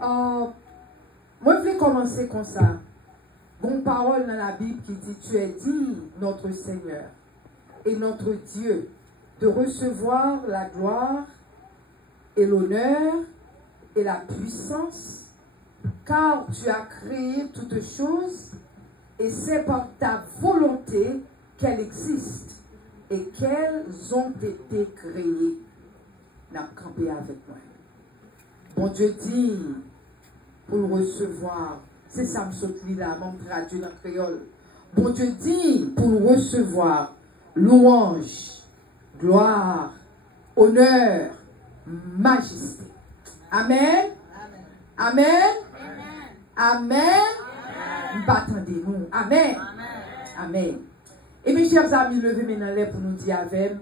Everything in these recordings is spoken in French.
Moi, je vais commencer comme ça. Bon parole dans la Bible qui dit, tu es digne, notre Seigneur et notre Dieu, de recevoir la gloire et l'honneur et la puissance, car tu as créé toutes choses et c'est par ta volonté qu'elles existent et qu'elles ont été créées. N'a campé avec moi. Bon Dieu dit pour le recevoir. C'est ça, je suis là, mon traduit dans le créole. Bon Dieu dit pour le recevoir louange, gloire, honneur, majesté. Amen. Amen. Amen. Battendez-nous. Amen. Amen. Et mes chers amis, levez maintenant les pour nous dire avec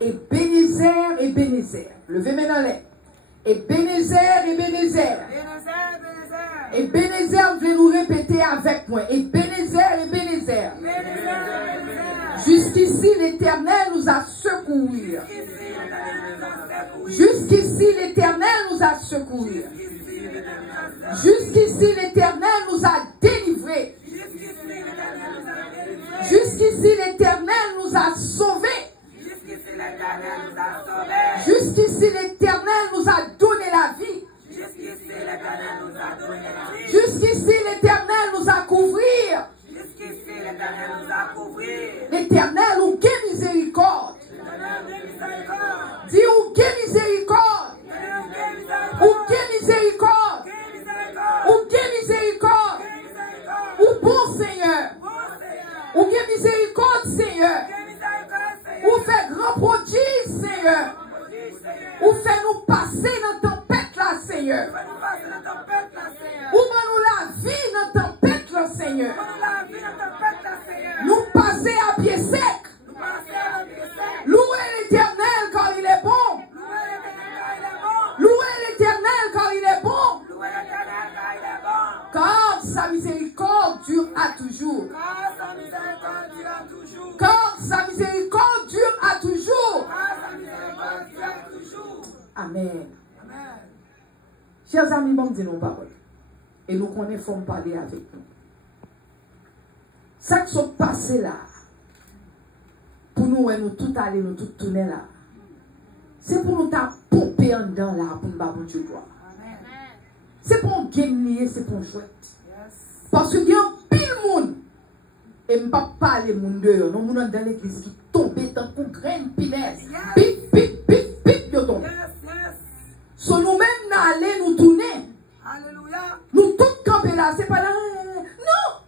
Ebenezer, Ebenezer. Levez maintenant les. Ebenezer, Ebenezer. Ebenezer, vous voulez nous répéter avec moi. Ebenezer, Ebenezer. Jusqu'ici, l'Éternel nous a secourus. Jusqu'ici, l'Éternel nous a secourus. Jusqu'ici, l'Éternel nous a délivrés. Jusqu'ici, l'Éternel nous a sauvés. Jusqu'ici, l'Éternel nous a donné la vie. Jusqu'ici, l'Éternel nous a couvrir. L'Éternel nous gué miséricorde. Dis ou gué miséricorde. Ou gué miséricorde. Ou gué miséricorde. Ou bon Seigneur. Ou gué miséricorde, Seigneur. Ou fait grand prodige, Seigneur. Ou fait nous passer dans tempête là, Seigneur. Ou nous la vie dans tempête là, Seigneur. Nous passer à pied sec. Louez l'Éternel car il est bon. Louez l'Éternel car il est bon. Car sa miséricorde dure à toujours. Car sa miséricorde dure à toujours. Amen. Chers amis, bon dit nos paroles. Et nous connaissons parler avec nous. Ça qui s'est passé là, pour nous, nous tout aller, nous tout tourner là, c'est pour nous pomper en dedans là, pour nous battre Dieu gloire. C'est pour nous gagner, c'est pour nous jouer. Parce qu'il y a un pile monde, et je ne pas parler de monde dehors, nous sommes dans l'église qui tombe dans une graine pinaise. Pip, pip, pip, pip, de tombe. So nous-mêmes, nous allons nous tourner. Alléluia. Nous tous camper là, c'est pas là. Non.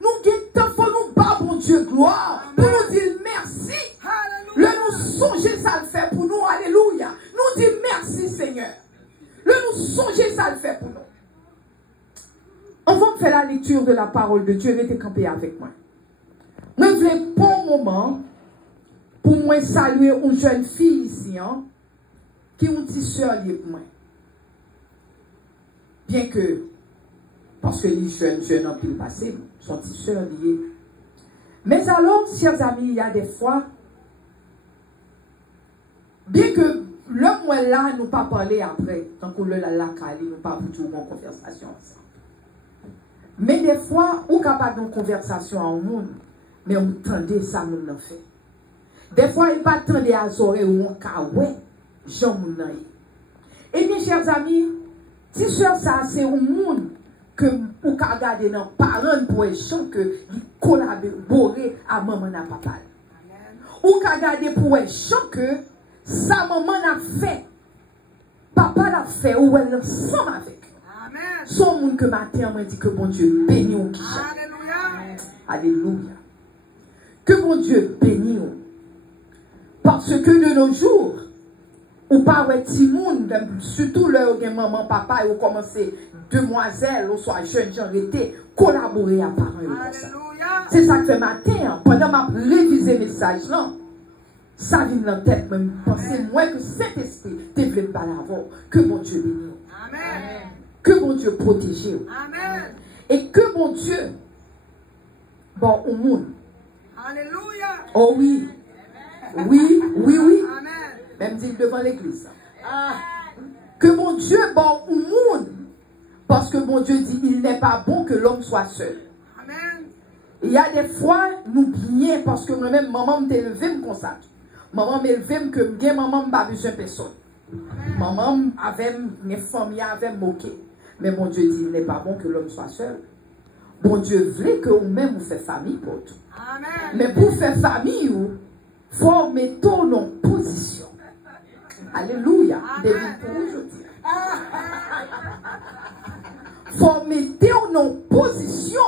Nous guettons, faut nous battre, bon Dieu, gloire. Pour nous dire merci. Le nous songer, ça le fait pour nous. Alléluia. Nous dire merci, Seigneur. Le nous songer, ça le fait pour nous. On va faire la lecture de la parole de Dieu. Restez campé avec moi. Je voulais prendre un moment pour moi saluer une jeune fille ici, hein, qui est une petite soeur liée pour moi. Bien que, parce que les jeunes en pile passé, sont petites soeurs liées. Mais alors, chers amis, il y a des fois, bien que l'homme ou là, nous pas parler après, tant qu'on le la cali, nous pas toujours en conversation ensemble. Mais des fois, on capable de conversation en monde, mais on tendait ça, nous l'en fait. Des fois, il pas tendait à soirée ou on caouet, j'en m'en ai. Eh bien, chers amis, si ça, c'est un monde que vous regardez dans les parents pour échange que ils collaborent à maman et papa. Ou regardez pour échange que sa maman a fait, papa l'a fait, ou elle ensemble avec. Amen. Son monde que matin, on dit que bon Dieu bénit ou qui. Alléluia. Alléluia. Que bon Dieu bénit ou. Parce que de nos jours, ou pas ouais petit monde, surtout leur maman, papa, ou commencé demoiselle, ou soit jeune gens été collaborer à parents. C'est ça que fait matin, pendant ma réviser message là, ça vient dans la tête, même penser moins que Saint-Esprit développe par l'avant. Que mon Dieu bénisse. Amen. Que mon Dieu protège. Amen. Et que mon Dieu, bon, au monde. Alléluia. Oh oui. Oui, oui, oui. Amen. Même dit devant l'église. Que mon Dieu, bon, au monde, Parce que mon Dieu dit, il n'est pas bon que l'homme soit seul. Amen. Il y a des fois, nous bien parce que moi-même, maman m'a élevé comme ça. Maman m'a élevé que maman m'a pas besoin de personne. Maman avait mes familles avait moqué. Mais mon Dieu dit, il n'est pas bon que l'homme soit seul. Bon Dieu voulait que vous-même vous faites famille pour tout. Amen. Mais pour faire famille, il faut mettre en position. Alléluia. Il faut mettre en position.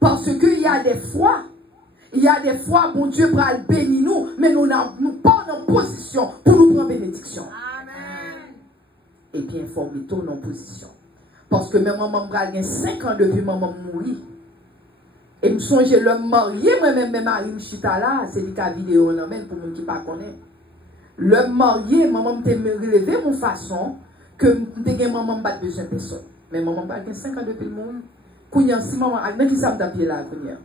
Parce qu'il y a des fois, bon Dieu va bénir nous, mais nous n'avons pas en position pour nous prendre bénédiction. Amen. Et bien, il faut mettre en position. Parce que même maman a 5 ans depuis maman mourit. Et je songe le marié, moi-même, même Marie Chita là, c'est des vidéo pour ceux qui ne connaissent pas. Le marié, maman m'a relevé mon façon que maman n'a pas besoin de personne. Mais maman a 5 ans depuis mourir. Kounya, si maman a qui ça m'a pied là, Kounya.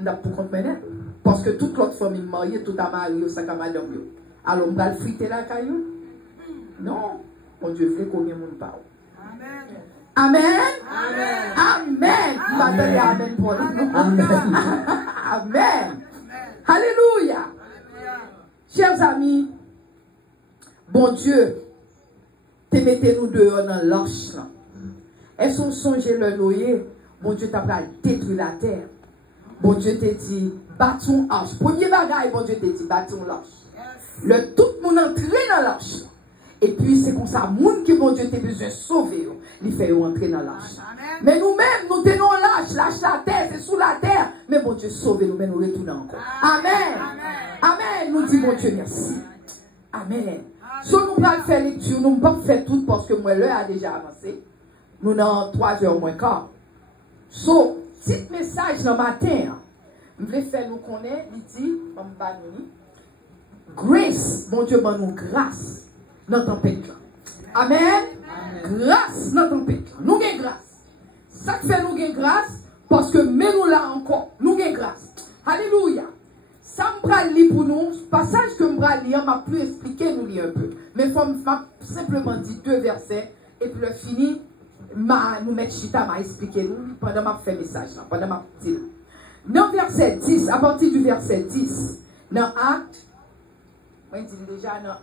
On a pour compte maintenant. Parce que toute l'autre famille mariée, tout a marié, ça a madame. Alors, on va le friter là, caillou? Non. Mon Dieu veut qu'on y ait mon parole. Amen. Amen. Amen. Amen. Amen. Pour Amen. Amen. Alléluia. Chers amis, bon Dieu, te mettez-nous dehors dans l'arche. Est-ce qu'on songe le noyer? Bon Dieu t'a pas détruit la terre. Bon Dieu t'a dit, bâtons l'arche. Premier bagaille, bon Dieu t'a dit, bâtons l'arche. Le tout le monde entré dans l'arche. Et puis c'est comme ça, monde que mon Dieu t'a besoin de sauver, il fait entrer dans l'arche. Mais nous-mêmes, nous tenons l'arche, la terre, c'est sous la terre. Mais bon Dieu sauve nous, mais nous retournons encore. Amen. Amen. Nous disons bon Dieu merci. Amen. Si nous ne faire lecture, nous ne pouvons pas faire tout parce que moi, l'heure a déjà avancé. Nous avons 3h moins quart. So, petit message dans le matin, je voulais faire nous connaître, il dit, grace, mon Dieu, nous grâce dans la tempête. Amen. Grâce dans la tempête. Nous avons grâce. Ça fait nous avons grâce parce que mais nous là encore, nous avons grâce. Alléluia. Ça me lire pour nous, passage que je lire, m'a plus expliqué, nous lire un peu. Mais il faut simplement dire 2 versets et puis le fini, nous mettre chita, m'a expliqué nous pendant ma fait message, pendant ma petite. Dans verset 10, à partir du verset 10, dans Acte, moi je dis déjà dans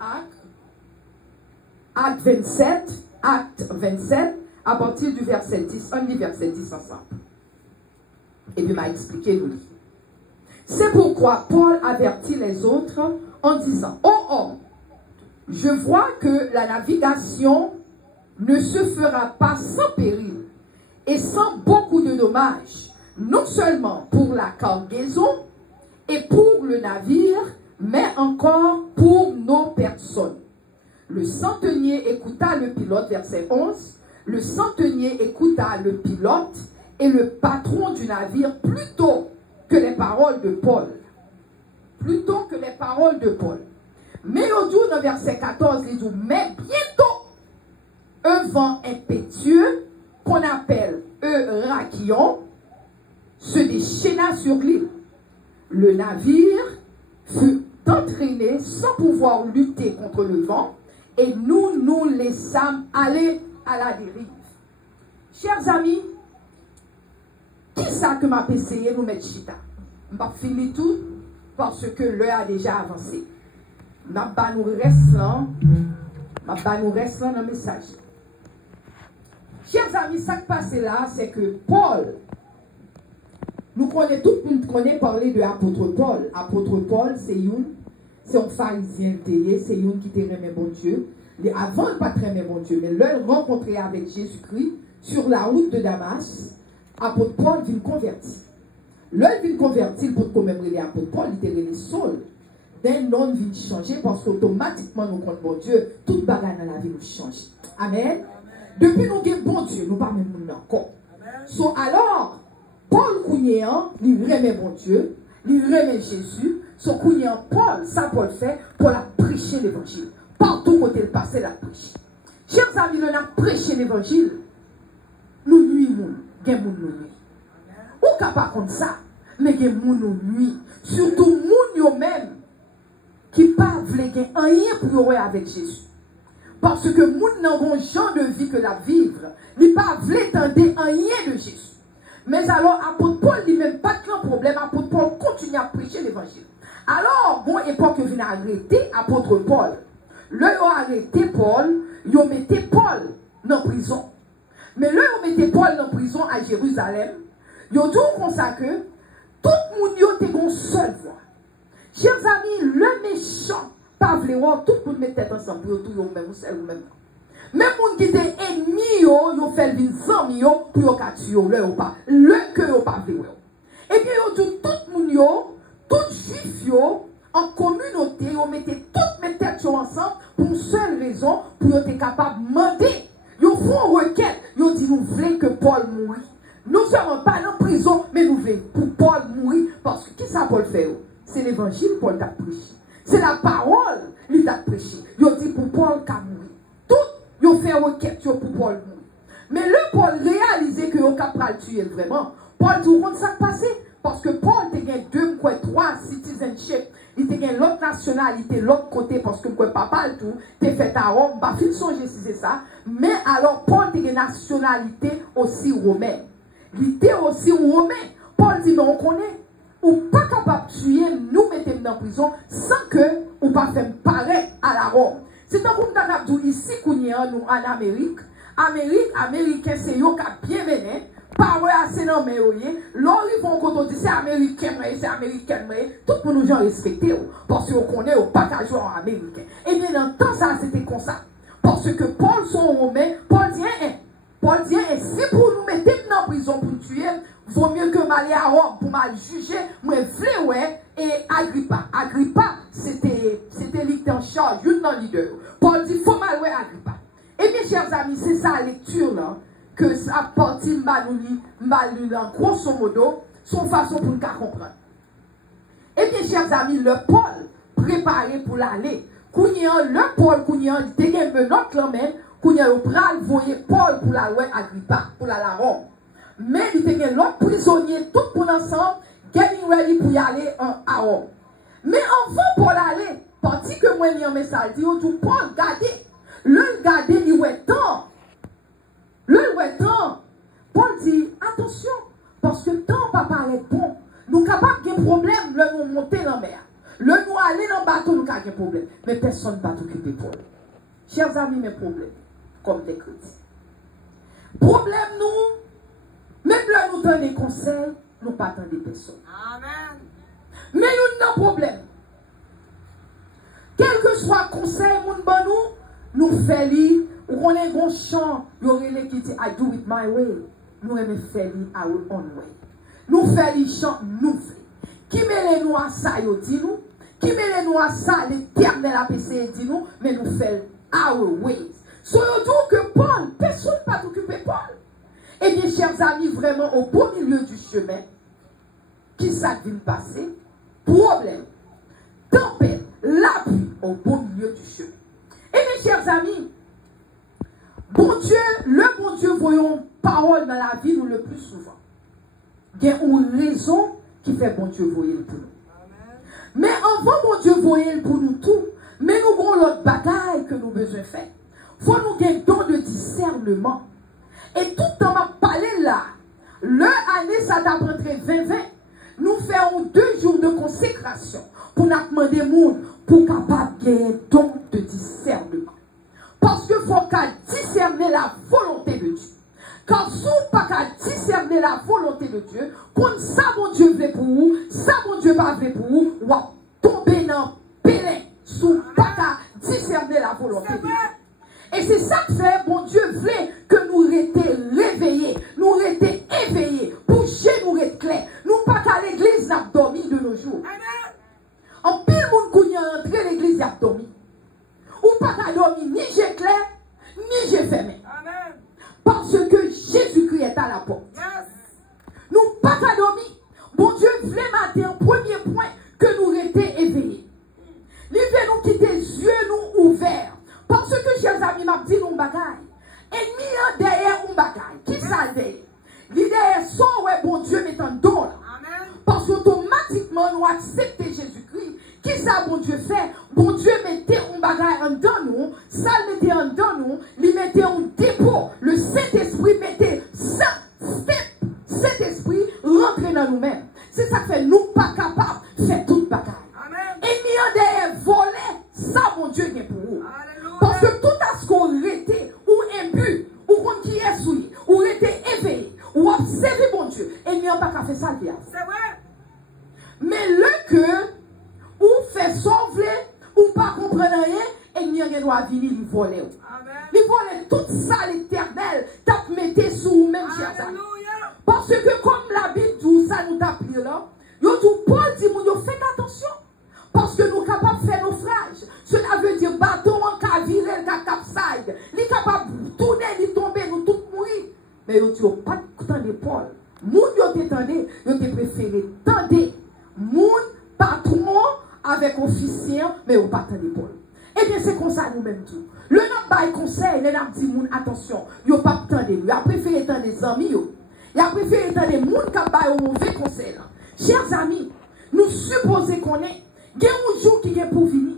Acte 27, à partir du verset 10, on lit verset 10 ensemble. Et puis m'a expliqué nous. C'est pourquoi Paul avertit les autres en disant, ô homme, je vois que la navigation ne se fera pas sans péril et sans beaucoup de dommages, non seulement pour la cargaison et pour le navire, mais encore pour nos personnes. Le centenier écouta le pilote, verset 11, le centenier écouta le pilote et le patron du navire plutôt que les paroles de Paul. Plutôt que les paroles de Paul. Mais au jour dans verset 14, il dit, mais bientôt, un vent impétueux, qu'on appelle Eurakion, se déchaîna sur l'île. Le navire fut entraîné sans pouvoir lutter contre le vent, et nous laissâmes aller à la dérive. Chers amis, qui ça que m'a essayé nous mettre chita? Je vais finir tout parce que l'heure a déjà avancé. Je vais nous rester là dans le message. Chers amis, ça qui passe là, c'est que Paul, nous connaissons tout le monde connaît parler de l'apôtre Paul. Apôtre Paul, c'est un pharisien, c'est un qui t'aimait bon Dieu. Avant, il pas très bon Dieu, mais l'heure rencontré avec Jésus-Christ sur la route de Damas, apôtre Paul vient convertir. L'heure vient convertir pour commémorer l'apôtre Paul, il était les Saul. D'un nom vient changer parce qu'automatiquement, nous comptons bon Dieu, toute bagarre dans la vie nous change. Amen. Depuis nous avons bon Dieu, nous ne parlons pas encore. So, alors, Paul Kounyan, il remet bon Dieu, il remet Jésus. So Kounyan, Paul, ça Paul fait pour la prêcher l'évangile. Partout où il passe, la prêche. Chers amis, nous avons prêché l'évangile. Nous nuisons, nous nuisons. Ou capable comme ça, mais nous nuisons. Surtout nous même qui ne veulent pas rien pour avec Jésus. Parce que moun nan gon genre de vie que la vivre, il pas voulu tendre rien de Jésus. Mais alors, apôtre Paul lui-même pas de problème, apôtre Paul continue à prêcher l'évangile. Alors, bon époque vient arrêter apôtre Paul. Le yo arrêté Paul, yo mettait Paul dans prison. Mais le yo mettait Paul dans prison à Jérusalem, yo dit comme ça que tout le monde yo te gon seule voix. Chers amis, le méchant pas vle voir tout le monde mettre tête ensemble pour tout yo même ou seul ou même. Même moun qui était ennemi yo fait vin zami yo pour yo ka tuer le ou pas. Le que yo pas vle. Et puis yo dit tout le monde yo, tout juif yo en communauté, yo mettez toutes mes têtes ensemble pour une seule raison, pour être capable de demander. Ils font une requête, ils disent nous voulons que Paul mourit. Nous ne sommes pas en prison, mais nous voulons pour Paul mourir. Parce que qui ça Paul fait? C'est l'évangile Paul t'a prêché. C'est la parole lui t'a prêché. Ils disent pour Paul qu'a mourir. Tout, ils font une requête pour Paul mourir. Mais le Paul réalisait que vous capable de tuer vraiment. Paul dit comment ça passé? Parce que Paul a gagné 2 ou 3 citizenship. Il a gagné l'autre nationalité, l'autre côté, parce que papa tout, t'es fait à Rome. Pas fin songer si c'est ça. Mais alors, Paul a gagné nationalité aussi romaine. Il était aussi romain. Paul dit, mais on connaît. Ou pas capable de tuer, nous mettons dans la prison, sans que, ou pas faire pareil à la Rome. C'est un coup de ici qu'on y a, nous, en Amérique. Américain, c'est eux qui a bien mené. Pas ouais assez non mais l'or ils vont quand on dit c'est américain tout pour nous gens respecter parce qu'on connaît au pas qu'à jouer en américain. Et bien dans temps ça c'était comme ça parce que Paul son romain Paul dit si pour nous mettre dans prison pour tuer vaut mieux que m'aller à Rome pour mal juger moi vle ouais et Agrippa c'était lui qui en charge une dans leader. Paul dit faut mal ouais Agrippa. Et bien chers amis c'est ça la lecture là que ça partit malou grosso modo, son façon pour nous comprendre. Et bien, chers amis, le Paul préparé pour l'aller. Le Paul, il était un menotte quand même, il a voyé Paul pour la loi Agrippa, pour la Rome. Mais il était l'autre prisonnier, tout pour l'ensemble, getting ready pour y aller à Rome. Mais avant Paul aller, parti que moi, il y a un message, il dit, Paul, gardez. Le gardé, il est temps. Paul dit, attention, parce que tant papa est bon, nous sommes capables de problème, le nous monter dans la mer. Le nous aller dans le bateau, nous avons des problèmes. Mais personne ne va t'occuper de Paul. Chers amis, mes problèmes, comme des chrétiens. Problème nous, même là nous donnons des conseils, nous ne pas attendre des personnes. Amen. Mais nous avons un problème. Quel que soit le conseil, nous faisons. Ou qu'on est un chant, il y aurait les qui dit I do it my way. Nous aimons faire our own way. Nous faisons les chants, nous faisons. Qui mêle nous à ça, il dit nous. Qui mêle nous à ça, l'éternel a passé, dit nous. Mais nous faisons our ways. Soyons donc que Paul, personne ne va t'occuper Paul. Eh bien, chers amis, vraiment, au beau milieu du chemin, qui ça vient passer? Problème, tempête, la pluie, au beau milieu du chemin. Eh bien, chers amis, bon Dieu, voyons parole dans la vie nous le plus souvent. Il y a une raison qui fait bon Dieu voyer pour nous. Mais avant bon Dieu voyer pour nous tout, mais nous avons l'autre bataille que nous avons besoin de faire. Il faut nous gagner don de discernement. Et tout le temps, ma parler là, l'année ça t'a rentré 2020, nous faisons 2 jours de consécration pour nous demander monde pour capable de gagner don de discernement. Parce qu'il faut qu'à discerner la volonté de Dieu. Quand si vous pas qu'à discerner la volonté de Dieu, quand ça mon Dieu veut pour vous, ça mon Dieu pas veut pour vous, ou à tomber dans le pélin, si vous pas qu'à discerner la volonté de Dieu. Et c'est ça que fait, bon Dieu voulait que nous restions réveillés, nous restions éveillés, pour chez nous restions clairs. Nous pas qu'à l'église, nous avons dormi de nos jours. En pile, monde qui est entré l'église, il a dormi. Ou pas qu'à dormir, ni j'ai clair, ni j'ai fermé. Amen. Parce que Jésus-Christ est à la porte. Yes. Nous pas qu'à dormir. Bon Dieu voulait mater un premier point que nous restions éveillés. Il veut nous quitter les yeux nous ouverts. Parce que, chers amis, m'a dit nous bagaille. Ennemi derrière un bagaille. Qui ça veut? L'idée est son, ouais, bon Dieu, met un don là. Amen. Parce qu'automatiquement, nous acceptons Jésus-Christ. Qui ça, bon Dieu, fait? bon Dieu mettait un bagage en dedans nous, ça le mettait en dedans nous, il mettait un dépôt, le Saint-Esprit mettait Saint-Esprit rentrer dans nous-mêmes. C'est ça que fait nous pas capables de faire toute bagage. Et nous avons volé, ça mon Dieu est pour vous. Parce que tout à ce qu'on était, ou imbu, ou qu'on qui est souillé, ou était éveillé, ou observé mon Dieu, et nous n'avons pas fait ça. C'est vrai. Mais le que, ou fait sauver, ou pas comprendre rien, et nous n'avons pas venir lui voler. Lui voler tout ça l'éternel, t'as mettez sous vous-même, chers amis. Parce que comme la Bible dit, ça nous t'a pris là, yo tout Paul dit, yo faites attention. Parce que nous sommes capables de faire naufrage. Cela veut dire bateau en cavire, en capside. Nous sommes capables de tourner, de tomber, nous tous mourir. Mais nous n'avons pas de temps d'épaule. Nous n'avons pas préféré tendre. Nous, patron avec officier, mais nous n'avons pas de temps d'épaule. Eh bien, c'est comme ça nous-mêmes tout. Le nom bail conseil, les gens disent, attention, ils n'ont pas de temps d'épaule. Ils ont préféré tendre des amis. Ils ont préféré tendre des gens qui baillent au mauvais conseil. Chers amis, nous supposons qu'on est. Il y a un jour qui est pour venir.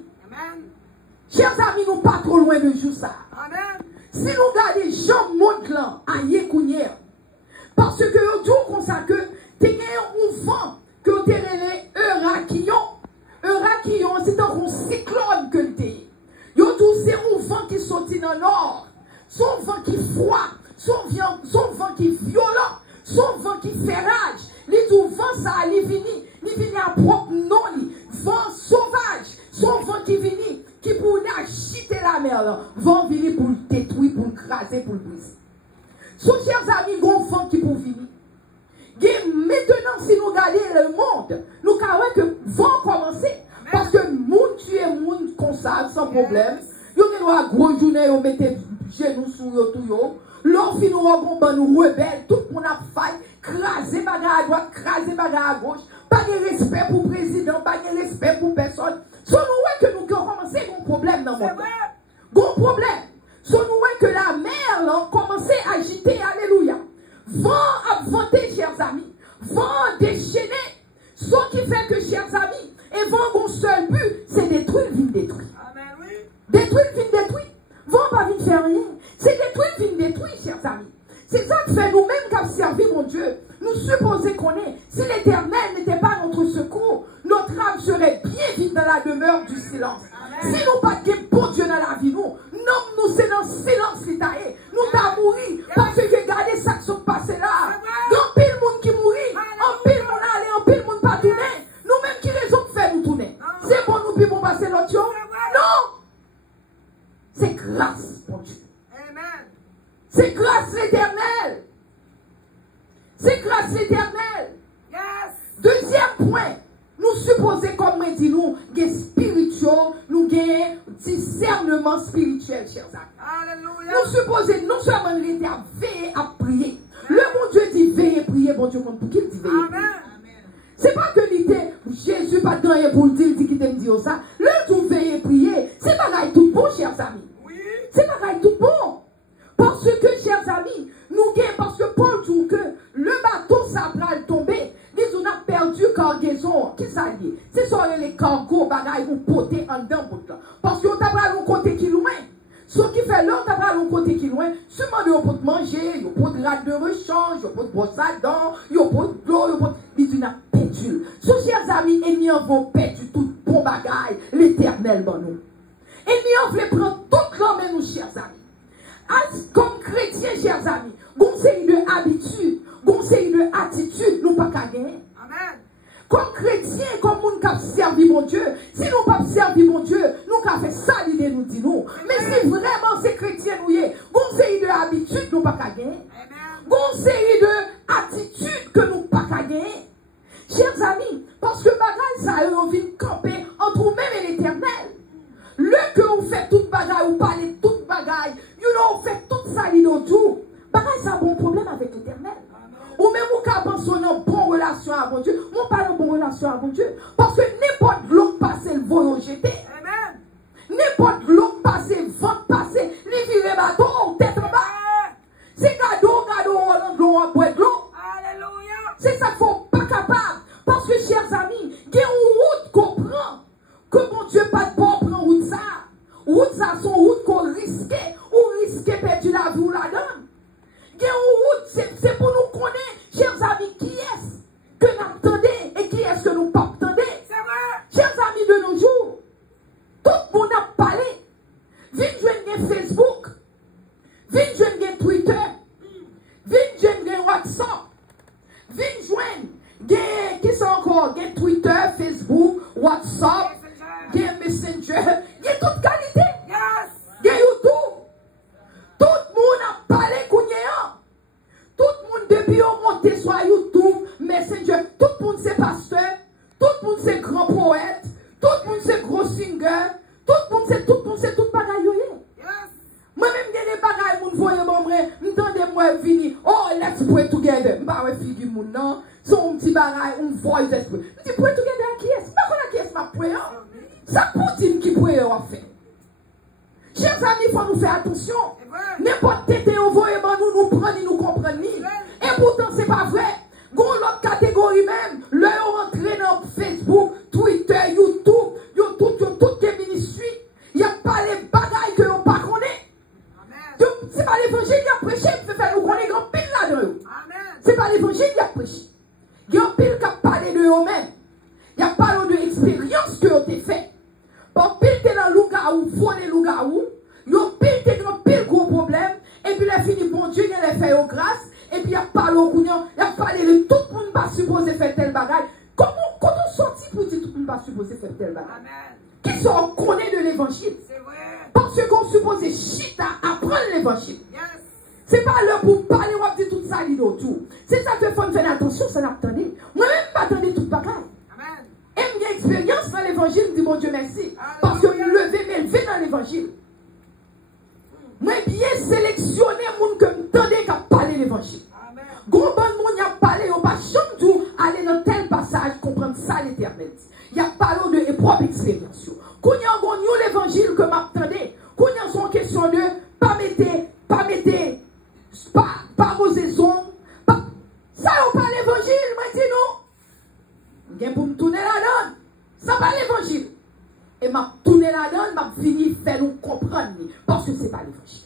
Chers amis, nous pas trop loin de jour ça. Amen. Si nous regardons Jean monte là, à Yékounier, parce que nous disons comme ça que tu as un vent que tu as un raquillon. Un raquillon, c'est un cyclone que tu as. Nous disons c'est un vent qui sortit dans le nord. Son vent qui froid, son vent qui violent, son vent qui fait rage. Les deux vents ça allait venir. Il vient à propre nom, vent sauvage, son vent qui vient, qui pour agiter la mer, vent venir pour le détruire, pour le craser, pour le briser. So, chers amis, il y a un vent qui pour venir. Maintenant, si nous regardons le monde, nous savons que le vent commencer. Parce que le monde tue le monde comme ça, sans problème. Vous avez une grosse journée, vous mettez genoux sur tout. L'on finit nous rebelles, tout le monde a failli, craser bagarre à droite, craser bagarre à gauche. Pas de respect pour le président, pas de respect pour personne. Si nous voyons que nous commençons un problème dans le monde. Un problème. Si nous voyons que la mer là, commence à agiter, alléluia. Vent à vanter, chers amis. Vent déchaîné. Ce qui fait que, chers amis, et vent mon seul but, c'est détruire, vine détruire. Amen, oui. Détruire, vine détruire. Vent pas vine faire rien. C'est détruire, vine détruire, chers amis. C'est ça que fait nous-mêmes qui avons servi mon Dieu. Nous supposons qu'on est. Si l'Éternel n'était pas notre secours, notre âme serait bien vite dans la demeure du silence. Amen. Si nous pas de bon Dieu dans la vie, nous c'est dans le silence l'Italie. Nous t'as mouru parce que regardez ça qui s'est passé là. En pile monde qui mourit, en pile monde aller, en pile monde pas tourner. Nous-mêmes qui raison de faire nous tourner. C'est bon nous puis bon passer l'autre chose. Non. C'est grâce, mon Dieu. Amen. C'est grâce l'Éternel. C'est grâce l'Éternel. Yes. Deuxième point, nous supposons, comme on dit, nous, des spirituels, nous avons discernement spirituel, chers amis. Alléluia. Nous supposons non seulement nous était à veiller, à prier. Le bon Dieu dit veiller, prier, bon Dieu, pour qu'il dit veiller. Amen. C'est pas que l'idée, Jésus pas de rien pour le dire, qu'il t'aime dire ça. Le tout veiller, prier, c'est pas tout bon, chers amis. Oui. C'est pas tout bon. Parce que, chers amis, nous gagnons, parce que Paul dit que le bateau, ça va tomber. Dis, on a perdu cargaison. Qu'est-ce que ça dit? C'est sur les cargos, bagailles, vous potez en dedans. Parce qu'on t'a pas l'autre côté qui loin. Ce qui fait l'autre, t'a pas l'autre côté qui loin. Seulement, on peut manger, on peut de rate de rechange, on peut de brosse à dents, on peut de l'eau, on peut. Dis, on a perdu. Ce chers amis, ennemis vont perdre tout bon bagaille, l'éternel dans nous. Ennemis veulent prendre toute l'homme, nous, chers amis. Comme chrétiens, chers amis, conseil de habitude, conseil de attitude, nous pas qu'à gagner. Amen. Comme chrétiens, comme nous qui servi mon Dieu, si nous pas servi mon Dieu, nous qui fait ça l'idée nous dit nous. Mais si vraiment c'est chrétien nous y est, conseil de habitude, nous pas qu'à gagner. Conseil de attitude que nous pas qu'à gagner. Chers amis, parce que bagaille ça a envie de camper entre vous-même et l'Éternel. Le que vous faites toute bagaille, vous parlez toute bagaille, vous faites toute ça tout. Bagaille, c'est un bon problème avec l'Éternel. Ou même vous qui pensez en bonne relation avec Dieu, on parle en bonne relation avec Dieu. Parce que n'importe l'autre passé, le voyage jeté. N'importe l'autre passé, vent passé, les viré bateau, tête en bas. C'est cadeau, l'eau, en bois de l'eau. C'est ça qu'il ne faut pas capable. Parce que, chers amis, il y a une route qu'on prend, que mon Dieu pas de bon tu la vie ou la donne. C'est pour nous connaître, chers amis, qui est-ce que nous attendons et qui est-ce que nous pas attendons. Chers amis de nos jours, tout le monde a parlé. Viens joindre Facebook, viens joindre Twitter, viens joindre WhatsApp, viens joindre, qui sont encore, Twitter, Facebook, WhatsApp, Messenger, il y a toute qualité. Il y a YouTube. Tout le monde a parlé Kounia. Tout le monde depuis au monté sur YouTube, Messenger, tout le monde c'est pasteur, tout le monde c'est grand poète, tout le monde c'est gros singer, tout le monde c'est tout bagaille. Moi-même, il y a des bagailles, moun voye bon vrai, m'tendez-moi vini, oh, let's pray together. M'pa ouais figi moun nan, son petit bagaille, on voice let's pray. M'di pray together à qui est-ce? M'pa kon à qui est-ce m'a pray, hein? Ça Poutine qui pray en fait. Chers amis, il faut nous faire attention. N'importe qui envoyé nous prendre, nous comprendre. Et pourtant, c'est pas vrai. Gon l'autre catégorie même, leur rentré dans Facebook, Twitter, YouTube, tout qui ministry. Il n'y a pas les bagailles que l'on pas connaît. C'est pas l'évangile qui a prêché, il fait faire nous connaître grand pile là-dedans. C'est pas l'évangile qui a prêché. Il y a un pile qui a parlé de eux-mêmes. Il y a parlé de l'expérience que vous avez fait. Bon, pile t'es dans le loup-garou, voler loup-garou. Yo pile t'es dans pile gros problème. Et puis, il a fini, bon Dieu, il a fait aux grâces. Et puis, il a parlé au couillon. Il a parlé de tout le monde pas supposé faire tel bagage. Comment on sortit pour dire tout le monde pas supposé faire tel bagage? Qui sont connaît de l'évangile? Parce qu'on suppose chita à apprendre l'évangile. C'est pas l'heure pour parler ou dire tout ça, autour. C'est ça que faut faire attention, ça n'attendait. Moi-même, pas attendre tout bagage. Et j'ai expérience dans l'évangile, dit mon Dieu merci. Parce que m'élever dans l'évangile. Moi, bien sélectionner les gens que m'entendez qu'à parler l'évangile. Gros bon monde y a parlé, on va chaque jour aller dans tel passage, comprendre ça l'éternel. Il y a parlé de propre expérience. Quand il y a l'évangile que m'attendez, quand il y a son question de pas mosaison, ça on parle l'évangile, moi dis non. Il y a pour me tourner la donne, ça parle l'évangile. Et m'a tourné la donne, m'a fini faire nous comprendre, parce que c'est pas l'évangile.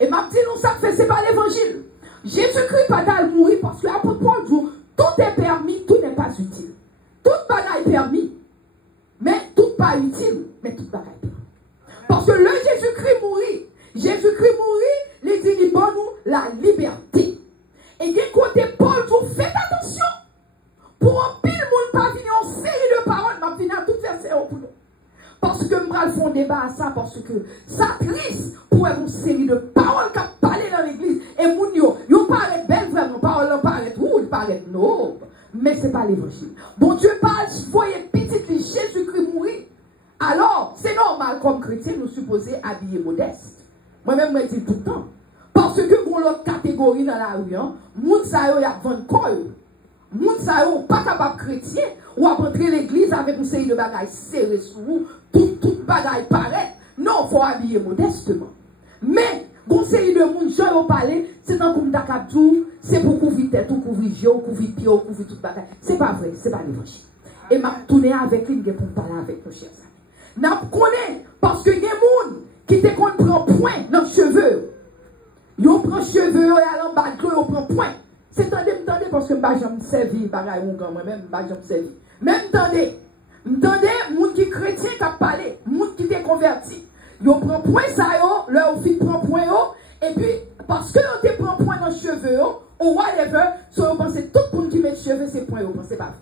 Et m'a dit nous ça fait, c'est pas l'évangile. Jésus-Christ pas d'aller mourir parce que l'apôtre Paul dit, tout est permis, tout n'est pas utile. Tout bagaille est permis, mais tout pas utile, mais tout bagaille est permis. Parce que le Jésus-Christ mourit, il dit, il donne nous la liberté. Et d'un côté, Paul dit, faites attention, pour un pile monde pas venir en série de paroles, m'a venir à tout verset pour nous. Parce que nous allons débat à ça, parce que ça triste pour une série de paroles qui parlent dans l'église. Et moun yo paraît belle vraiment, parole paraît rude, paraît noble. Mais ce n'est pas l'évangile. Bon Dieu parle, voyez petit Jésus-Christ mourir. Alors, c'est normal comme chrétien, nous supposer habiller modeste. Moi-même, je dis tout le temps. Parce que pour l'autre catégorie dans la rue, moun sa yo y a 20 cols. Moun sa yo pas capable chrétien ou à rentrer l'église avec une série de bagailles serrées sur vous, tout bagaille paraît. Non, il faut habiller modestement. Mais, une série de moun, je vais parler, c'est dans comme Dakabdou, c'est pour couvrir tête, ou couvrir vieux, ou couvrir pied, ou couvrir toute bagaille. C'est pas vrai, c'est pas l'évangile. Et m'a tourné avec lui pour parler avec nos chers amis. N'a connaît parce que y a des gens qui te prend point dans les cheveux. Yo prend cheveux, yo allons battre, yo prend point. C'est tendez parce que m'ba j'aime servir bagaille ou grand moi-même m'ba j'aime servir. Même tendez, moun qui chrétien qui a parlé, moun qui t'est converti. Yo prend point ça yo, leur fille prend point yo et puis parce que yo te prend point dans les cheveux yo ou whatever, so yo pense tout le monde qui met cheveux c'est point yo, c'est pas vrai.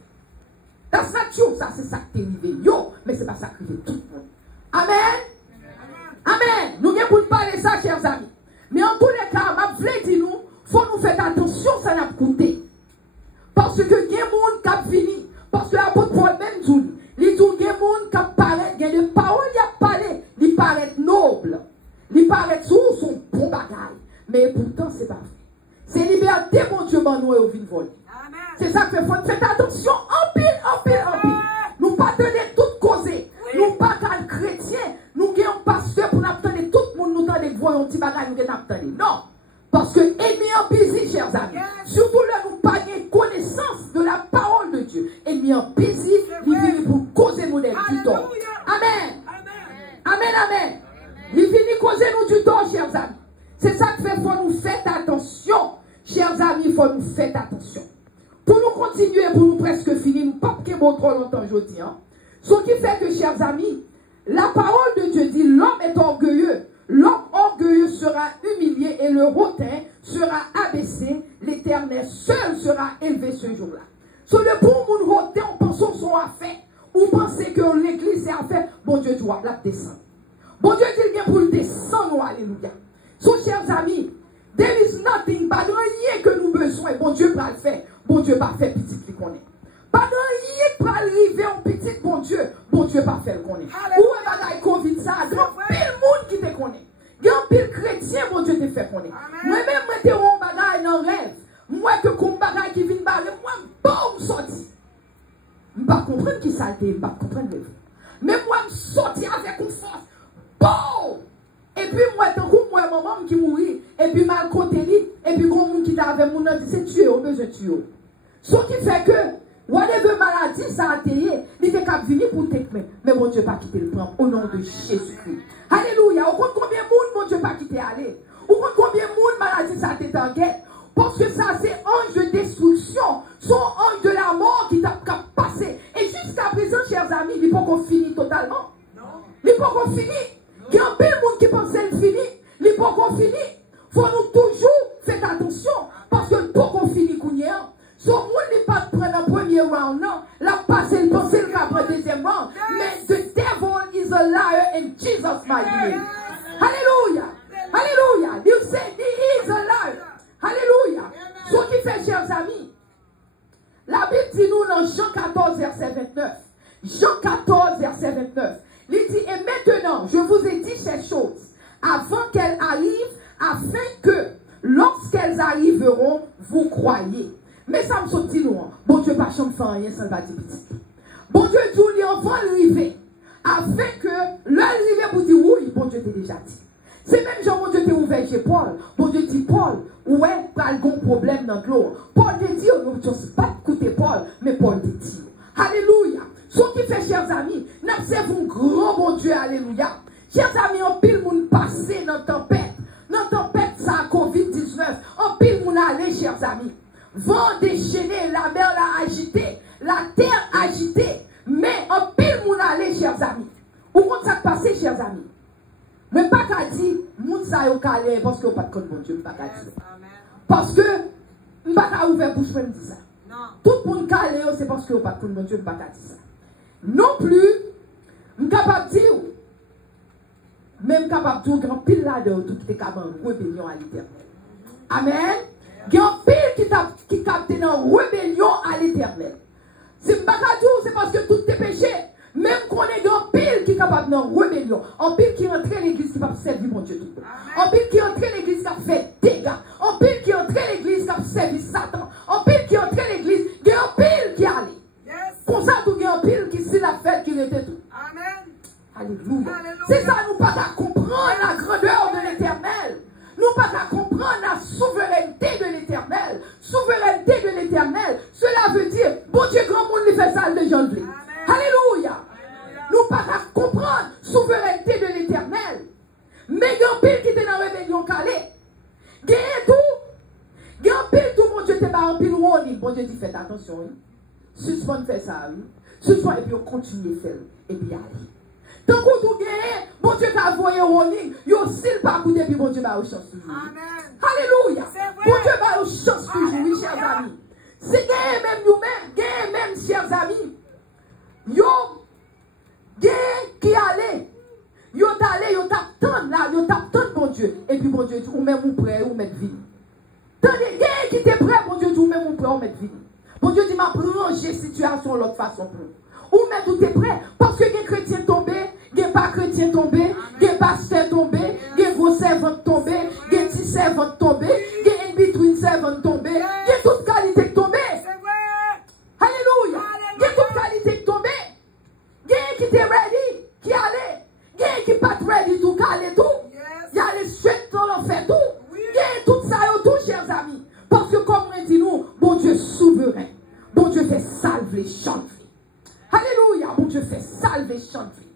That's not true, ça c'est ça qui est arrivé yo, mais c'est pas ça qui arrive tout le monde. Amen. Amen. Nous avons pour parler ça, chers amis. Mais en tous les cas, je voulais dire nous, faut nous faire attention, ça n'a pas coûté. Parce que il y a des gens qui ont fini. Parce que l'apôtre Paul même dit, il y a des gens qui paraissent, il y a des paroles qui ont parlé, ils paraissent nobles. Ils paraissent sous son bon bagage. Mais pourtant, ce n'est pas vrai. C'est liberté, mon Dieu, nous au vin vol. C'est ça que faut faire attention, en pile. Nous pas donner toute cause. Nous pas qu'un chrétien. Nous qui sommes pasteurs pour attendre tout le monde, nous attendons voir un petit bagage, nous attendons. Non. Parce que ennemi en busy, chers amis. Surtout là, nous pas de connaissance de la parole de Dieu. Ennemi en busy, il vient pour causer nous des tort. Amen. Amen. Il vient causer nous du tort, chers amis. C'est ça il faut nous faire attention. Chers amis, il faut nous faire attention. Pour nous continuer, pour nous presque finir, nous ne pouvons pas trop longtemps aujourd'hui. Hein? Ce qui fait que, chers amis, la parole de Dieu dit, l'homme est orgueilleux. L'homme orgueilleux sera humilié et le hautain sera abaissé. L'Éternel seul sera élevé ce jour-là. Sur le bon monde hautain, on pense aux son affaire. Ou pensez que l'église est affaire. Bon Dieu doit la descendre. Bon Dieu dit bien pour le descendre. Alléluia. So, chers amis, there is nothing, pas de rien que nous besoin. Bon Dieu va le faire. Bon Dieu va faire petit qui qu'on est. Pas de rien pour arriver en petit, bon Dieu va faire le connaître. Où est bagaille Covid ça? Grand pile monde qui te connaît. Grand pile chrétien, bon Dieu te fait connaître. Moi-même, moi te rends bagaille dans rêve. Moi que comme bagaille qui vient barrer, moi bon sorti. Je ne comprends pas qui ça été, je ne comprends pas. Mais moi je sorti avec une force. Bon! Et puis moi, tant que moi, maman qui mourit, et puis mal côté lui, et puis grand monde qui t'a avec mon dit c'est tuer, on besoin de tuer. Ce qui fait que whatever maladie ça a été, il fait qu'à venir pour t'aider. Mais mon Dieu pas quitter le plan au nom de Jésus-Christ. Alléluia. Au compte combien de monde mon Dieu pas quitter aller? Au compte combien de monde maladie ça a été en guette? Parce que ça c'est ange de destruction, son ange de la mort qui t'a passé. Et jusqu'à présent, chers amis, il faut qu'on finisse totalement. Il faut qu'on finisse. Il y a un peu de monde qui pense qu'il finit. Il faut qu'on finisse. Il faut nous toujours faire attention. Parce que pour qu'on finisse, ce monde n'est pas prendre un premier round, non. La passe, il pense qu'il va prendre un deuxième round. Mais the devil is a liar in Jesus' mighty name. Alléluia. Alléluia. You say he is a liar. Alléluia. Ce qui fait, chers amis, la Bible dit nous dans Jean 14, verset 29. Jean 14, verset 29. Il dit, et maintenant, je vous ai dit ces choses avant qu'elles arrivent, afin que, lorsqu'elles arriveront, vous croyez. Mais ça me saute nous. Bon Dieu, pas chambre faire rien sans bâtir petit. Bon Dieu, tout les enfants arriver, afin que l'arrivée vous dit oui, bon Dieu t'a déjà dit. C'est même genre, bon Dieu t'a ouvert chez Paul. Bon Dieu dit, Paul, ouais, pas le bon problème dans l'eau. Paul te dit, on ne pas écouter Paul, mais Paul te dit. Alléluia. Ce qui fait, chers amis, n'observons un grand bon Dieu, alléluia. Chers amis, en pile moun passé dans tempête. Dans tempête, ça COVID-19. En pile moun allé, chers amis. Vent déchaîné, la mer l'a agité, la terre agitée. Mais en pile moun allé, chers amis. Où compte ça passé, chers amis? Mais pas qu'à dire, moun sa yo calé, parce que pas de bon Dieu, pas qu'à dire. Parce que, m'pas qu'à ouvert bouche pour me dire ça. Tout le monde calé, c'est parce que pas de bon Dieu, pas qu'à dire ça. Non plus, je suis capable de dire, même capable de dire, grand pile là-dedans, tout qui est capable de rébellion à l'éternel. Amen. Grand pile qui capte dans rébellion à l'éternel. Si je ne dis pas c'est parce que tout est péché. Même qu'on est grand pile qui est capable de rébellion. En pile qui rentre l'église qui va servir mon Dieu tout. En pile qui rentre l'église qui a fait dégâts. En pile qui rentre l'église qui a servi Satan. En pile qui rentre l'église, grand pile qui allait. Pour ça, tout y a un pile qui s'est la fête qui était tout. Amen. Alléluia. C'est ça, nous pas qu'à comprendre la grandeur de l'éternel. Nous pas qu'à comprendre la souveraineté de l'éternel. Souveraineté de l'éternel. Cela veut dire, bon Dieu, grand monde, il fait ça, les gens le Alléluia. Nous pas qu'à comprendre souveraineté de l'éternel. Mais il y a un pile qui était dans la rébellion calée. Gagne tout. Il y a un pile tout, mon Dieu, t'es pas un pile warning. Bon Dieu dit, faites attention. Hein. Suspend faire ça, oui. Suspend et puis on continue à faire. Et puis aller. Tant qu'on tout gagne, bon Dieu t'a envoyé au warning. Il aussi pas goûté, puis bon Dieu va au chance toujours. Amen. Alléluia. Bon Dieu va au chance toujours, oui, chers amis. C'est gagne même nous-mêmes, gagne même, chers amis. Yo, gagne qui allait. Yo t'allez, yo t'attend là, yo t'attend bon Dieu. Et puis bon Dieu dit, ou même ou prêt, ou mettre vie. Tandis gagne qui t'est prêt, bon Dieu dit, ou même ou prêt, ou mettre vie. Bon Dieu dit, m'a plongé situation l'autre façon pour. Ou même tout est prêt. Parce que les chrétiens tombés, les pas chrétiens tombés, les pasteurs tombés, les gros servants tombés, les petits servants tombés, les in-between servants tombés, les toute qualité tombée. Alléluia. Les toute qualité tombée. Les qui étaient ready, qui allaient. Les qui pas ready, tout calé tout. Il y a les straight dans l'enfer tout. Les tout ça et tout, chers amis. Parce que comme on dit nous, bon Dieu souverain. Bon Dieu fait salver, chanter. Alléluia, bon Dieu fait salver, chanter.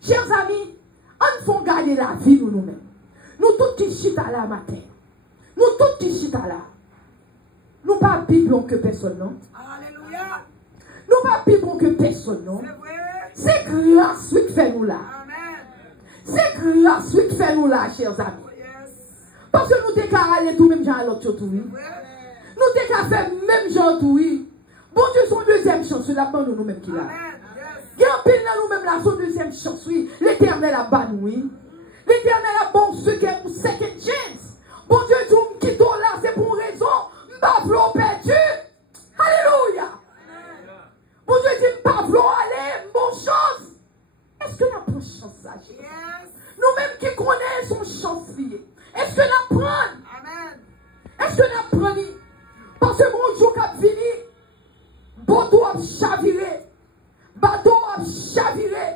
Chers amis, on faut gagner la vie nous-mêmes. Nous tous qui chita là matin. tout qui chita là, nous pas plus bon que personne, non? Alléluia. Nous pas plus bon que personne, non? C'est vrai. C'est grâce qui fait nous là. Amen. C'est grâce qui fait nous là, chers amis. Oh, yes. Parce que nous t'es qu'à aller tout même gens à l'autre tout, oui. Ouais. Nous t'es qu'à faire même gens tout, oui. Bon Dieu, son deuxième chance, c'est là-bas nous-mêmes qui là. Amen. Yes. Il y a un pile dans nous-mêmes là, son deuxième chance, oui. L'éternel a ban, oui. L'éternel a bon ce qui est second chance. Bon Dieu, tu me quittes là, c'est pour une raison. M'bavlo perdu. Alléluia. Bon Dieu dit, m'bavlo allez, bonne chance. Est-ce que nous prenons chance ça, Jésus? Yes. Nous-mêmes qui connaissons chance liée. Est-ce que nous prenons? Amen. Est-ce que nous prenons? Parce que mon jour qui a fini, bateau a chaviré. Bateau a chaviré.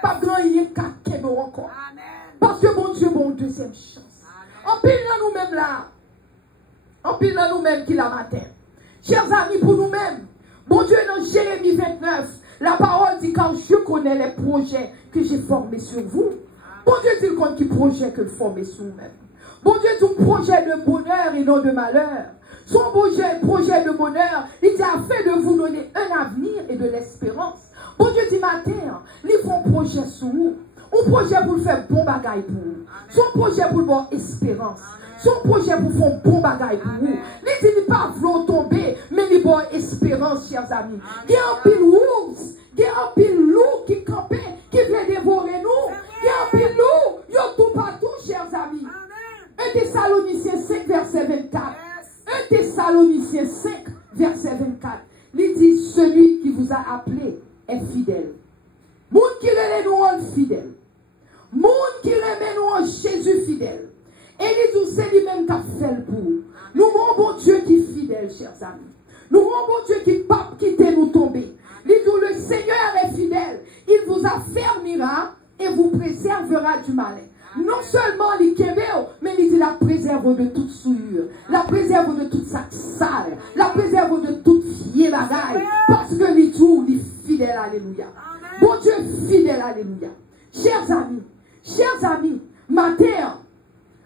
Pas grand rien qu'à encore. Amen. Parce que mon Dieu, bon deuxième chance. En pile dans nous-mêmes là. En pile dans nous-mêmes qui la matin. Chers amis, pour nous-mêmes. Bon Dieu, dans Jérémie 29, la parole dit quand je connais les projets que j'ai formés sur vous. Bon Dieu dit compte qui projet que formé sur nous-mêmes. Bon Dieu dit un projet de bonheur et non de malheur. Son projet de bonheur, il dit afin de vous donner un avenir et de l'espérance. Bon Dieu dit matin, ils font un projet sur vous. Un projet pour faire bon bagaille pour vous. Son projet pour avoir espérance. Son projet pour faire bon bagaille pour vous. Il dit pas vouloir tomber, mais il avoir espérance, chers amis. Il y a un pile ours, il y a un pile loup qui campait, qui vient dévorer nous. Il y a un pile loup, il y a tout partout, chers amis. 1 Thessaloniciens 5, verset 24. 1 Thessaloniciens 5, verset 24. Il dit, celui qui vous a appelé est fidèle. Moun qui remet nous en fidèle. Moun qui remet nous en Jésus fidèle. Et il dit, c'est lui-même qui a fait pour nous. Nous avons bon Dieu qui est fidèle, chers amis. Nous avons bon Dieu qui ne peut pas quitter nous tomber. Il dit, le Seigneur est fidèle. Il vous affermira et vous préservera du malin. Non seulement les Kébéo, mais il dit la préserve de toute souillure, la préserve de toute sac sale, la préserve de toute vieille bagaille, parce que les tout, les fidèles, alléluia. Bon Dieu fidèle, alléluia. Chers amis, matin,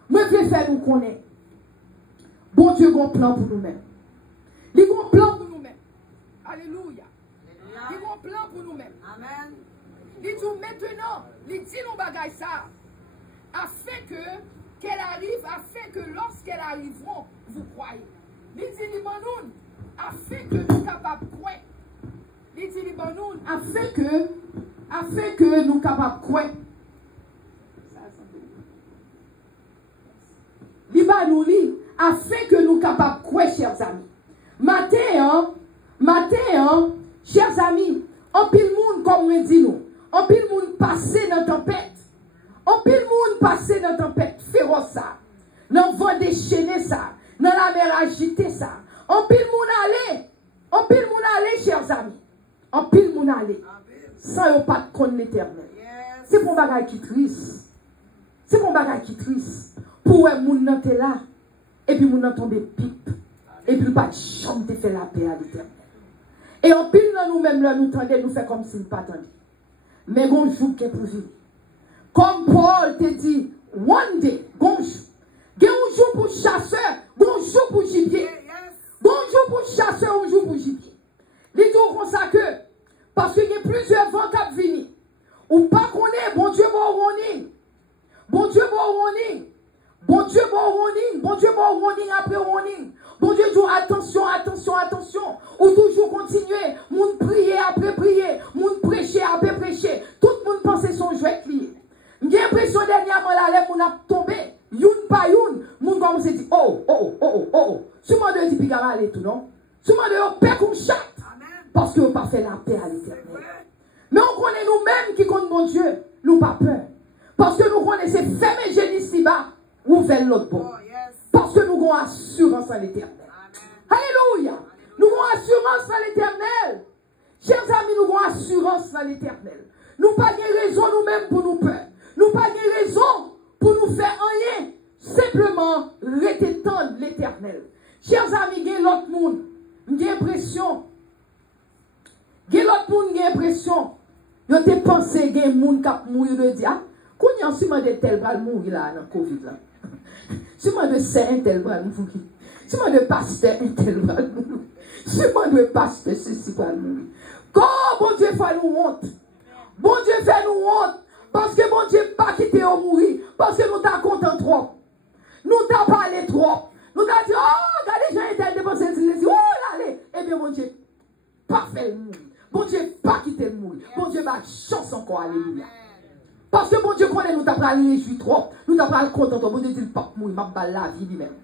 moi je vais faire nous connaître. Bon Dieu a un plan pour nous-mêmes. Il a un plan pour nous-mêmes. Alléluia. Il a un plan pour nous-mêmes. Amen. Il dit maintenant, il dit nous bagaille ça. Afin qu'elle arrive, afin que lorsqu'elle arriveront, vous croyez. Il dit Libanoun, afin que nous capables de croire. Il dit Libanoun, afin que nous capables de croire. Libanouli, afin que nous capables de croire, chers amis. Matin, chers amis, en pile monde, comme on dit nous, en pile monde passé dans la tempête. En pile monde passé dans la tempête féroce ça. Dans le vent déchaîné ça. Dans la mer agitée ça. En pile monde aller, chers amis. En pile monde aller. Sans yon pas de connaître l'éternel. C'est pour un bagage qui triste. C'est pour un bagage qui triste. Pour un monde nan te là. Et puis monde tombe pipe. Et puis pas de chambre te fait la paix à l'éternel. Et en pile dans nous-mêmes là, nous tendez, nous fait comme si nous pas tendions. Mais bon jour qui est pour vivre. Comme Paul te dit, one day, bonjour. Bonjour pour chasseur, bonjour pour gibier. Bonjour pour chasseur, bonjour pour gibier. Les deux comme ça que, parce qu'il y a plusieurs vents qui viennent. Ou pas qu'on est, bon Dieu, bon warning. Bon Dieu, bon warning. Bon Dieu, bon warning. Bon Dieu, bon warning après warning. Bon Dieu, dit attention, attention, attention. Ou toujours continuer. Moun prier après prier. Moun prêcher après prêcher. Tout le monde pense son jouet lié. J'ai l'impression dernièrement là, moun a tombé, youn pa youn, moun comme se dit, oh. Souvent de dit pigara aller tout, non? Souvent de paix comme chat. Parce que vous pas fait la paix à l'éternel. Mais on connaît nous-mêmes qui comptent mon Dieu, nous pas peur. Parce que nous connaissons fermer génie si-bas, ou vers l'autre bord. Parce que nous avons assurance à l'éternel. Alléluia. Nous avons assurance à l'éternel. Chers amis, nous avons assurance à l'éternel. Nous pas de raison nous-mêmes pour nous peur. Nous pas de raison pour nous faire rien. Simplement, rester tendre l'éternel. Chers amis, il y a l'autre monde. J'ai l'impression. Il y a l'autre monde, j'ai l'impression. Yo te pensé qu'il y a un monde qui a mouru de dire. Qu'on y a ensuite de tel bal mourir là dans le Covid là. Si moi de c'est un tel bras, nous si moi de pasteur un tel bras, si moi de pasteur ceci pas nous. Quand bon Dieu fait nous honte. Bon Dieu fait nous honte. Parce que bon Dieu pas quitté au mourir. Parce que nous t'a content trop. Nous t'a parlé trop. Nous t'a dit, oh, regardez, j'ai été dépensé, il dit, oh, allez. Eh bien, bon Dieu, pas fait le mourir. Bon Dieu, pas quitté le mourir. Bon Dieu, va chance encore, alléluia. Parce que bon Dieu connaît, nous t'a pas réjoui trop. Nous t'a pas content trop. Bon Dieu dit, pas mourir, m'a pas la vie lui-même.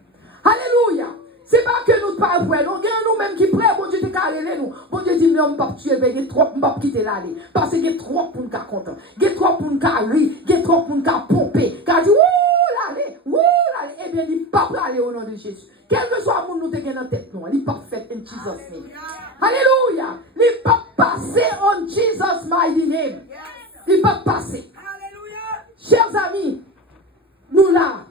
Alléluia. C'est pas que nous pas vrai, nous nous-mêmes qui prêts, bon Dieu te carré nous. Bon Dieu dit, mais on ne pas tuer, il y a trop, on ne pas quitter l'aller. Parce qu'il y a trop pour nous content. Il y a trop pour nous rire, il y a trop pour nous pomper. Car dit, ouh, l'aller, eh bien, il ne pas aller au nom de Jésus. Quel que soit le monde nous te gagne en tête, non, il n'est pas fait in Jesus' name. Alléluia. Il n'est pas passé en Jesus' mighty name. Il n'est pas passé. Alléluia. Chers amis, nous là,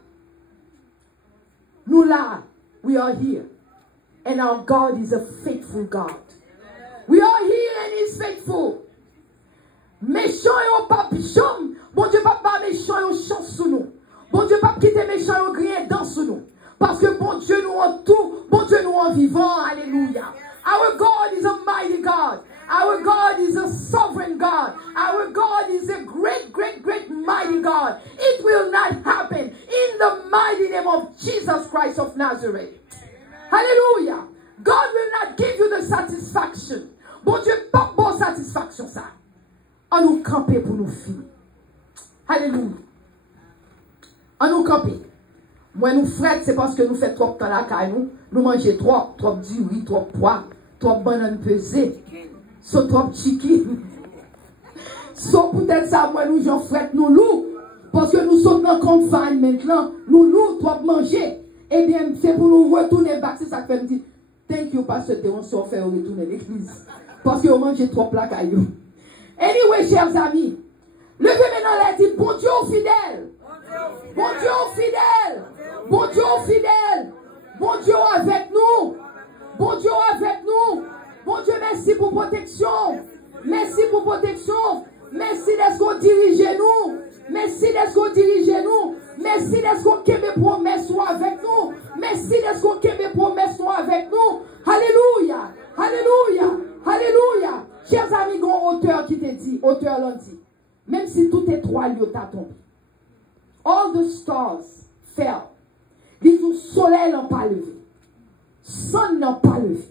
we are here. And our God is a faithful God. We are here and He's faithful. Méchant et au papichon. Bon Dieu, papa, méchant et au chance sous nous. Bon Dieu, papa, quitter méchant et au grien dans sous nous. Parce que bon Dieu nous en tout. Bon Dieu nous en vivant. Alléluia. Our God is a mighty God. Our God is a sovereign God. Our God is a great, great, great, mighty God. It will not happen in the mighty name of Jesus Christ of Nazareth. Hallelujah. God will not give you the satisfaction. Bon Dieu, pas bon satisfaction ça. On nous camper pour nous finir. Hallelujah. On nous camper. Moi nous frette, c'est parce que nous faisons trop de temps la caille nous. Nous mangeons trop du riz, trop pois, trop bananes pesées. So trop chicken. So peut-être ça, moi nous j'en frette nous loups. Parce que nous sommes dans le confinement maintenant. Nous loups, trop manger. Eh bien, c'est pour nous retourner back. C'est ça que me dit. Thank you, pasteur Théon, si on fait retourner l'église. Parce que on mange trop plat caillou. Anyway, chers amis, levez maintenant la dit, bon Dieu fidèle. Bon Dieu fidèle. Bon Dieu fidèle. Bon Dieu avec nous. Bon Dieu avec nous. Bon Dieu, merci pour protection. Merci pour protection. Merci d'être qu'on dirige nous. Merci d'être qu'on dirige nous. Merci d'être qu'on mes promesses avec nous. Merci d'être qu'on mes promesses avec nous. Alléluia. Alléluia. Alléluia. Chers amis, grand auteur qui te dit, auteur l'a dit, même si tout étoile t'a tombé, all the stars fell. Les soleil n'a pas levé. Sun n'a pas levé.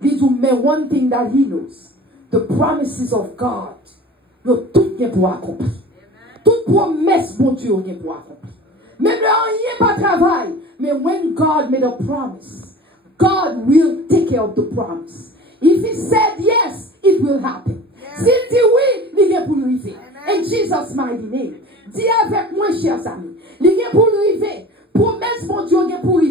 Les mais one thing that he knows, the promises of God, tout est pour accomplir. Toute promesse, bon Dieu, est pour accomplir. Même là, il n'y a pas de travail. Mais when God made a promise, God will take care of the promise. If He said yes, it will happen. S'il dit oui, il vient pour lui faire. In Jesus' mighty name. Dis avec moi, chers amis. Il vient pour lui faire. Promesse, mon Dieu, il vient pour lui